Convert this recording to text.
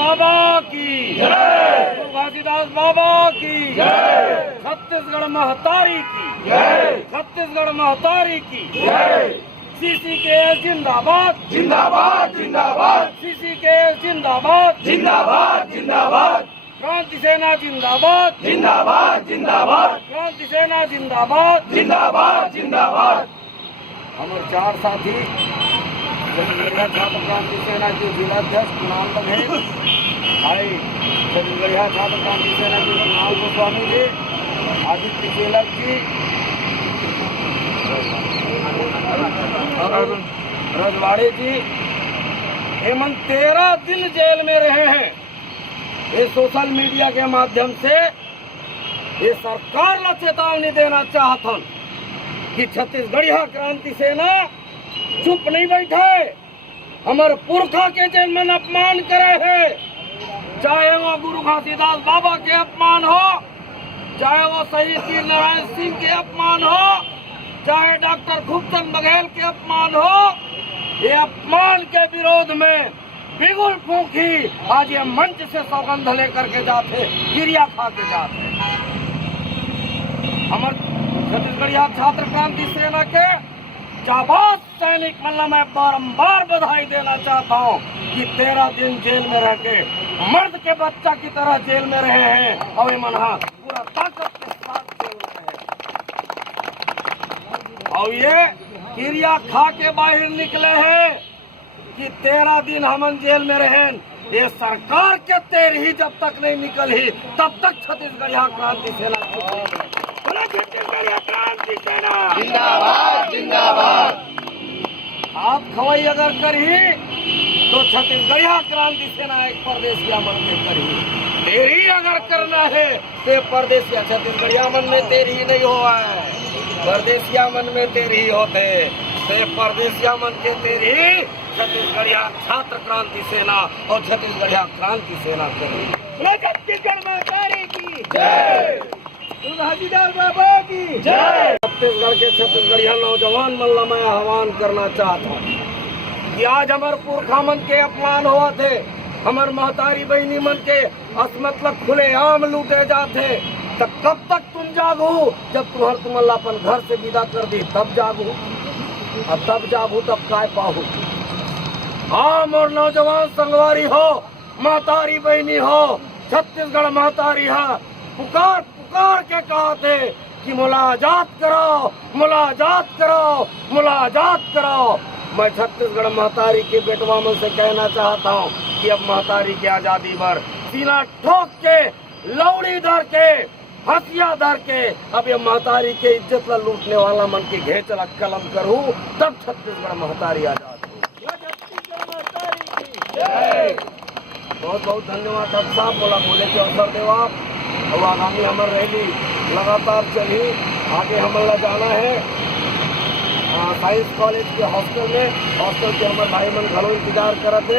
बाबा की जय, गुरु घासीदास बाबा की जय, छत्तीसगढ़ महतारी की जय, छत्तीसगढ़ महतारी की जय। CCKS जिंदाबाद जिंदाबाद जिंदाबाद, CCKS जिंदाबाद जिंदाबाद जिंदाबाद, क्रांति सेना जिंदाबाद जिंदाबाद जिंदाबाद, क्रांति सेना जिंदाबाद जिंदाबाद जिंदाबाद। हमारे चार साथी छत्तीसगढ़ छात्र क्रांति सेना के जिलाध्यक्ष कुणाल बघेल भाई, छत्तीसगढ़ छात्र क्रांति सेना के कुणाल गोस्वामी जी, आदित्य केलक जी, रजवाड़े जी, एमन 13 दिन जेल में रहे हैं। ये सोशल मीडिया के माध्यम से ये सरकार ला चेतावनी देना चाहतन कि छत्तीसगढ़िया क्रांति सेना चुप नहीं बैठे, हमारे पुरखा के जेल में अपमान करे है, चाहे वो गुरु घासीदास बाबा के अपमान हो, चाहे वो शहीद वीर नारायण सिंह के अपमान हो, चाहे डॉक्टर खूबचंद बघेल के अपमान हो। ये अपमान के विरोध में बिगुल फूंकी आज ये मंच से सौगंध लेकर के जाते, गिरिया खा के जाते। हमारे छत्तीसगढ़िया छात्र क्रांति सेना के जाबाज सैनिक मतलब मैं बारंबार बधाई देना चाहता हूँ कि 13 दिन जेल में रह के मर्द के बच्चा की तरह जेल में रहे हैं और ये मनहा पूरा ताकत के साथ जेल में रहे और ये क्रिया खा के बाहर निकले हैं कि 13 दिन हमन जेल में रहे। ये सरकार के 13 जब तक नहीं निकली तब तक छत्तीसगढ़िया क्रांति सेना छत्तीसगढ़िया क्रांति सेना जिंदाबाद जिंदाबाद। आप खवाई अगर करी तो छत्तीसगढ़िया क्रांति सेना एक परदेसिया मन में करी, तेरी अगर करना है तो परदेसिया छत्तीसगढ़िया मन में तेरी नहीं हुआ है, परदेसिया मन में तेरी होते ते परदेसिया मन के तेरी छत्तीसगढ़िया छात्र क्रांति सेना और छत्तीसगढ़िया क्रांति सेना करी। छत्तीसगढ़ महतारी की जय, घासीदास बाबा की जय। छत्तीसगढ़ के छत्तीसगढ़िया नौजवान मन ला मैं आह्वान करना चाहता हूँ कि आज हमारे पुरखा मन के अपमान हुआ थे, हमारे महतारी बहनी मन के मतलब खुले आम लूटे जाते, तो कब तक तुम जागो? जब तुम अपन घर से विदा कर दी तब जागो, और तब जागो तब काय पाहू। आम और नौजवान संगवारी हो, महतारी बहनी हो, छत्तीसगढ़ महतारी है, पुकार पुकार के कहते कि मुलाकात करो मुलाकात करो मुलाकात करो। मैं छत्तीसगढ़ महतारी के बेटवा मन से कहना चाहता हूँ कि अब महतारी की आजादी पर सीना ठोक के लौड़ी धर के हथिया धर के अब ये महतारी के इज्जत ला लूटने वाला मन की घेचला कलम करूँ तब छत्तीसगढ़ महतारी आजाद हो। छत्तीसगढ़ महतारी की जय। बहुत बहुत धन्यवाद डॉक्टर साहब, बोले के अवसर देव आप। और आगामी हमारी रैली लगातार चली, आगे हमारा जाना है साइंस कॉलेज के हॉस्टल में, हॉस्टल के हमारे भाई मन घरों इंतजार करते।